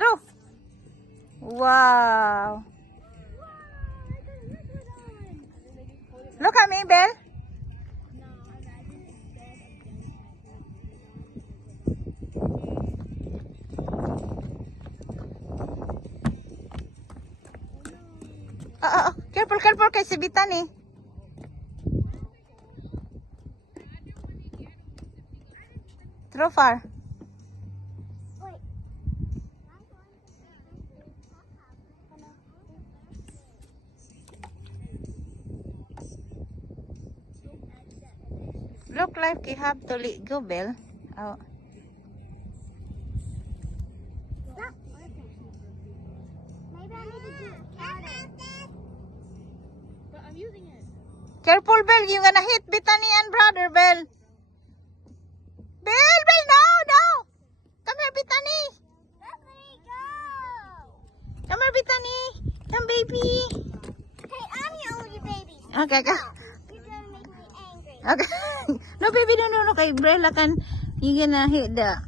Throw. Wow. Look at me, Belle. Careful, careful kay si Bitani. Throw far. Look like you have to let go, Belle. Oh. Maybe I need to do it. But I'm using it. Careful, Belle. You're gonna hit Bitani and brother, Belle. Belle, Belle, no, no. Come here, Bitani. Let me go. Come here, Bitani. Come, baby. Hey, I'm your only baby. Okay, okay. You're gonna make me angry. Okay. No, baby, no. Kay Brella kan, you gonna hit the...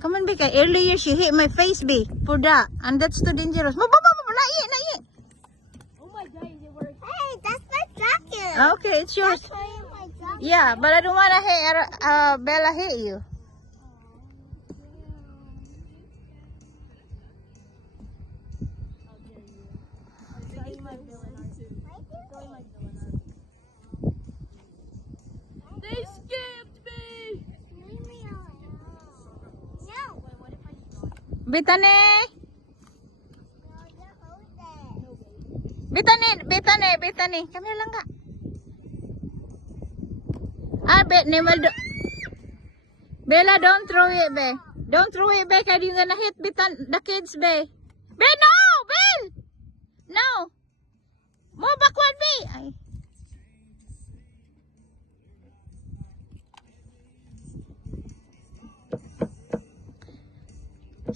Come on, Bika. Earlier, she hit my face, B. For that. And that's too dangerous. Not yet. Oh my god, is it working? Hey, that's my jacket. Okay, it's yours. That's my jacket. Yeah, but I don't wanna hit, Bella hit you. They skipped me. Leave me alone. No. Wait, what if I start? Bitani! No, you hold it. Bitani. Come here lang ka. Never do. Bella, don't throw it, be. Don't throw it, be. Kaya you're gonna hit the kids, be. Be, no! Bell! No! Mo backward, be. Ay.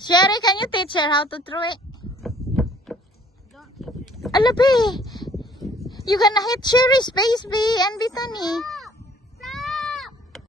Sherry, can you teach her how to throw it? Don't teach it. Ala, be. You're gonna hit Sherry's face, be, and Bitani.